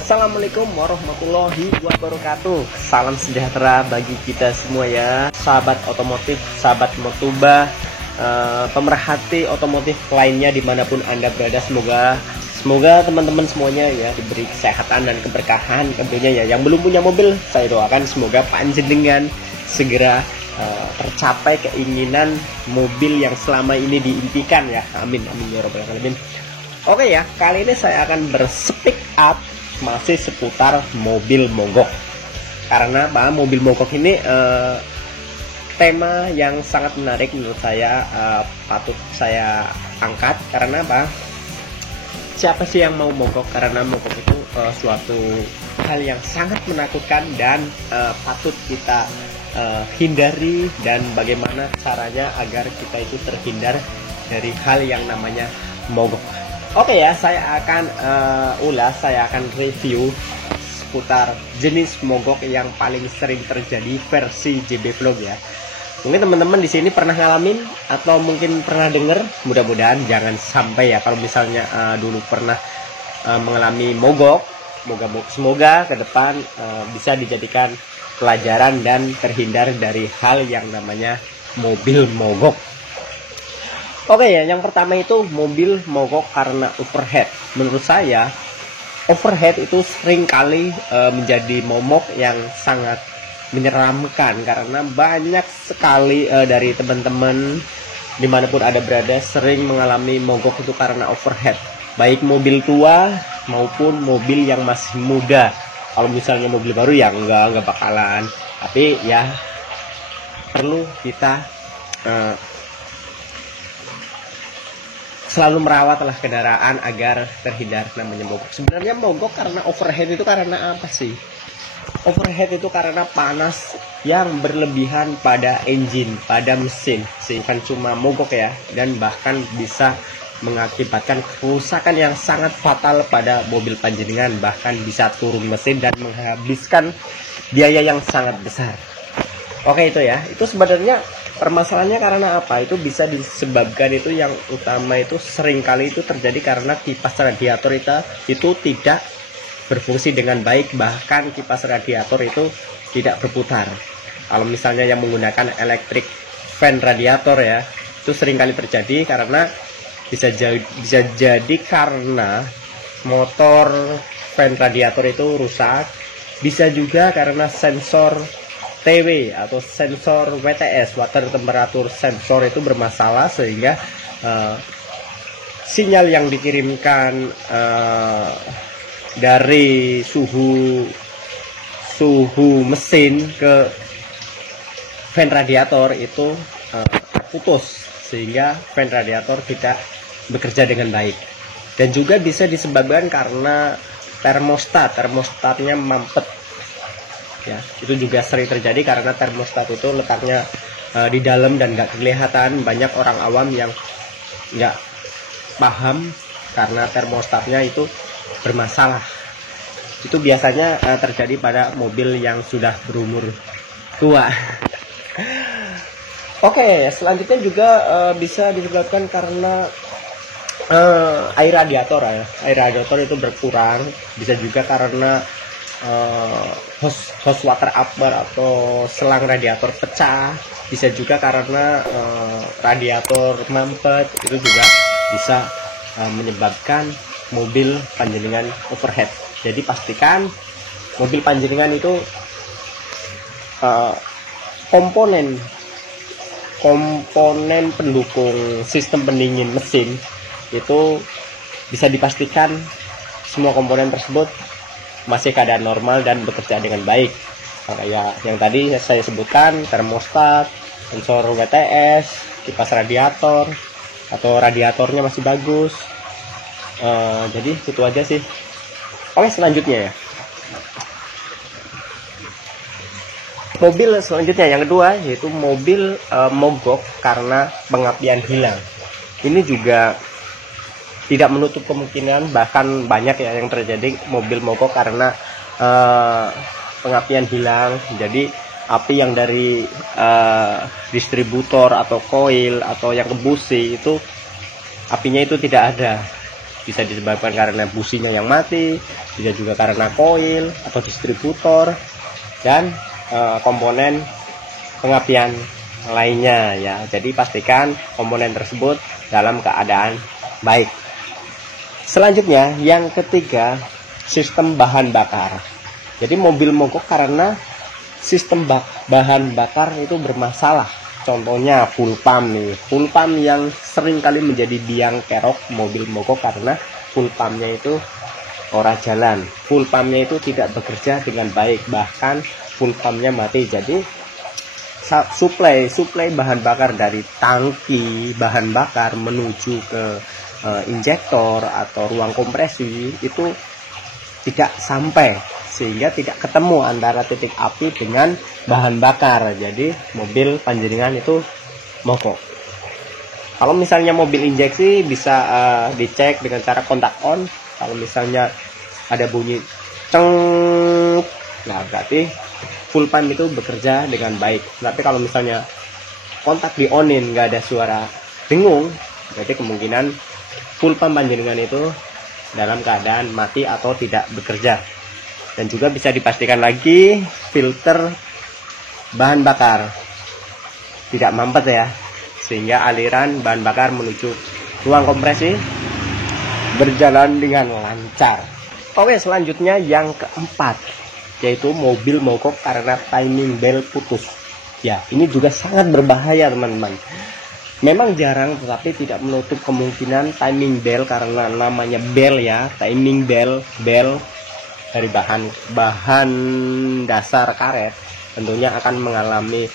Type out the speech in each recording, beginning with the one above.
Assalamualaikum warahmatullahi wabarakatuh. Salam sejahtera bagi kita semua ya, sahabat otomotif, sahabat Motuba, pemerhati otomotif lainnya dimanapun Anda berada. Semoga teman-teman semuanya ya diberi kesehatan dan keberkahan tentunya ya. Yang belum punya mobil, saya doakan semoga panjenengan segera tercapai keinginan mobil yang selama ini diimpikan ya. Amin amin ya robbal alamin. Oke ya, kali ini saya akan berspeak up masih seputar mobil mogok. Karena mobil mogok ini tema yang sangat menarik menurut saya, patut saya angkat. Karena siapa sih yang mau mogok? Karena mogok itu suatu hal yang sangat menakutkan dan patut kita hindari, dan bagaimana caranya agar kita itu terhindar dari hal yang namanya mogok. Oke ya, saya akan saya akan review seputar jenis mogok yang paling sering terjadi versi JB Vlog ya. Mungkin teman-teman di sini pernah ngalamin atau mungkin pernah dengar, mudah-mudahan jangan sampai ya. Kalau misalnya dulu pernah mengalami mogok, semoga ke depan bisa dijadikan pelajaran dan terhindar dari hal yang namanya mobil mogok. Oke ya, yang pertama itu mobil mogok karena overheat. Menurut saya overheat itu seringkali menjadi momok yang sangat menyeramkan, karena banyak sekali dari teman-teman dimanapun ada berada sering mengalami mogok itu karena overheat, baik mobil tua maupun mobil yang masih muda. Kalau misalnya mobil baru ya enggak bakalan, tapi ya perlu kita selalu merawatlah kendaraan agar terhindar namanya mogok. Sebenarnya mogok karena overheat itu karena apa sih? Overheat itu karena panas yang berlebihan pada engine, pada mesin, sehingga cuma mogok ya, dan bahkan bisa mengakibatkan kerusakan yang sangat fatal pada mobil panjenengan, bahkan bisa turun mesin dan menghabiskan biaya yang sangat besar. Oke itu ya, itu sebenarnya permasalahannya karena apa? Itu bisa disebabkan, itu yang utama itu seringkali itu terjadi karena kipas radiator itu tidak berfungsi dengan baik, bahkan kipas radiator itu tidak berputar. Kalau misalnya yang menggunakan electric fan radiator ya, itu seringkali terjadi karena bisa jadi karena motor fan radiator itu rusak, bisa juga karena sensor TW atau sensor WTS, water temperature sensor, itu bermasalah sehingga sinyal yang dikirimkan dari suhu mesin ke fan radiator itu putus, sehingga fan radiator tidak bekerja dengan baik. Dan juga bisa disebabkan karena termostatnya mampet ya, itu juga sering terjadi karena termostat itu letaknya di dalam dan nggak kelihatan. Banyak orang awam yang nggak paham karena termostatnya itu bermasalah. Itu biasanya terjadi pada mobil yang sudah berumur tua. Oke, selanjutnya juga bisa disebabkan karena air radiator ya. Air radiator itu berkurang, bisa juga karena hose water upper atau selang radiator pecah, bisa juga karena radiator mampet, itu juga bisa menyebabkan mobil panjenengan overheat. Jadi pastikan mobil panjenengan itu komponen pendukung sistem pendingin mesin itu bisa dipastikan semua komponen tersebut masih keadaan normal dan bekerja dengan baik. Kayak yang tadi saya sebutkan, termostat, sensor WTS, kipas radiator, atau radiatornya masih bagus. Jadi itu aja sih. Oke, selanjutnya ya, mobil selanjutnya yang kedua yaitu mobil mogok karena pengapian hilang. Ini juga tidak menutup kemungkinan, bahkan banyak ya yang terjadi mobil mogok karena pengapian hilang. Jadi api yang dari distributor atau koil atau yang ke busi itu apinya itu tidak ada. bisa disebabkan karena businya yang mati, bisa juga karena koil atau distributor dan komponen pengapian lainnya ya. Jadi pastikan komponen tersebut dalam keadaan baik. Selanjutnya yang ketiga, sistem bahan bakar. Jadi mobil mogok karena sistem bahan bakar itu bermasalah. Contohnya full pump nih, full pump yang sering kali menjadi biang kerok mobil mogok karena full pumpnya itu ora jalan, full pumpnya itu tidak bekerja dengan baik, bahkan full pumpnya mati. Jadi suplai bahan bakar dari tangki bahan bakar menuju ke injektor atau ruang kompresi itu tidak sampai, sehingga tidak ketemu antara titik api dengan bahan bakar. Jadi mobil panjenengan itu mogok. Kalau misalnya mobil injeksi bisa dicek dengan cara kontak on. Kalau misalnya ada bunyi ceng, nah berarti full pump itu bekerja dengan baik. Tapi kalau misalnya kontak di onin nggak ada suara dengung, berarti kemungkinan full pump panjenengan itu dalam keadaan mati atau tidak bekerja. Dan juga bisa dipastikan lagi filter bahan bakar tidak mampet ya, sehingga aliran bahan bakar menuju ruang kompresi berjalan dengan lancar. Oke, selanjutnya yang keempat, yaitu mobil mogok karena timing bel putus. Ya, ini juga sangat berbahaya teman-teman. Memang jarang, tetapi tidak menutup kemungkinan timing bel, karena namanya bel ya, timing bel dari bahan dasar karet tentunya akan mengalami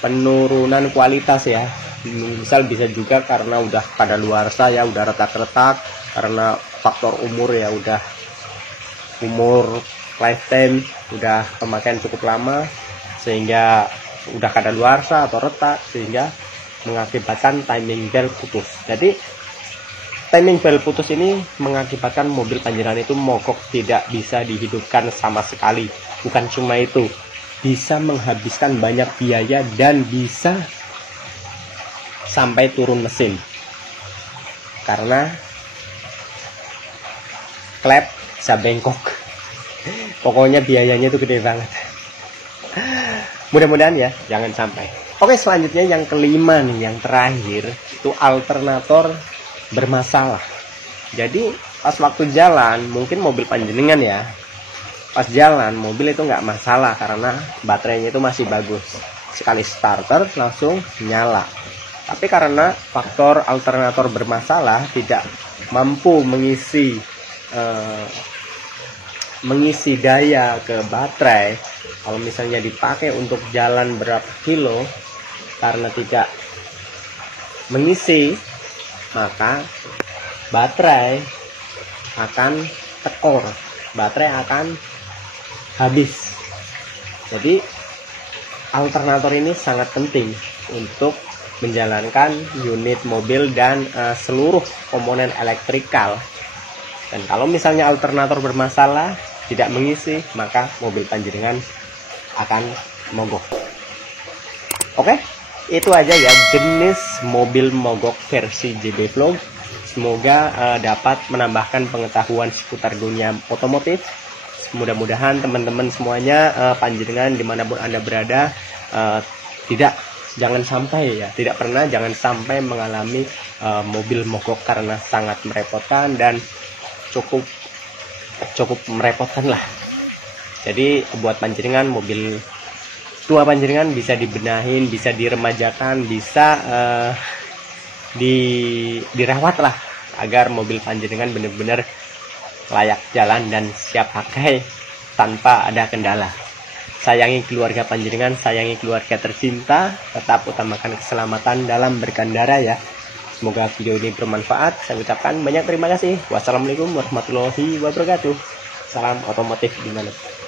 penurunan kualitas ya. Misal bisa juga karena udah kadaluarsa ya, udah retak-retak karena faktor umur ya, udah umur lifetime, udah pemakaian cukup lama sehingga udah kadaluarsa atau retak, sehingga mengakibatkan timing bel putus. Jadi timing bel putus ini mengakibatkan mobil panjenengan itu mogok, tidak bisa dihidupkan sama sekali. Bukan cuma itu, bisa menghabiskan banyak biaya dan bisa sampai turun mesin karena klep bisa bengkok. Pokoknya biayanya itu gede banget. Mudah-mudahan ya jangan sampai. Oke, selanjutnya yang kelima nih, yang terakhir, itu alternator bermasalah. Jadi pas waktu jalan mungkin mobil panjenengan ya, pas jalan mobil itu nggak masalah karena baterainya itu masih bagus, sekali starter langsung nyala. Tapi karena faktor alternator bermasalah, tidak mampu mengisi daya ke baterai, kalau misalnya dipakai untuk jalan berapa kilo, karena tidak mengisi, maka baterai akan tekor, baterai akan habis. Jadi alternator ini sangat penting untuk menjalankan unit mobil dan seluruh komponen elektrikal. Dan kalau misalnya alternator bermasalah, tidak mengisi, maka mobil panjenengan akan mogok. Oke, itu aja ya jenis mobil mogok versi JB Vlog. Semoga dapat menambahkan pengetahuan seputar dunia otomotif. Mudah-mudahan teman-teman semuanya, panjenengan dimanapun Anda berada, jangan sampai mengalami mobil mogok karena sangat merepotkan dan cukup merepotkan lah. Jadi buat panjenengan, mobil tua panjenengan bisa dibenahin, bisa diremajakan, bisa dirawat lah, agar mobil panjenengan benar-benar layak jalan dan siap pakai tanpa ada kendala. Sayangi keluarga panjenengan, sayangi keluarga tercinta, tetap utamakan keselamatan dalam berkendara ya. Semoga video ini bermanfaat. Saya ucapkan banyak terima kasih. Wassalamualaikum warahmatullahi wabarakatuh. Salam otomotif dimanapun.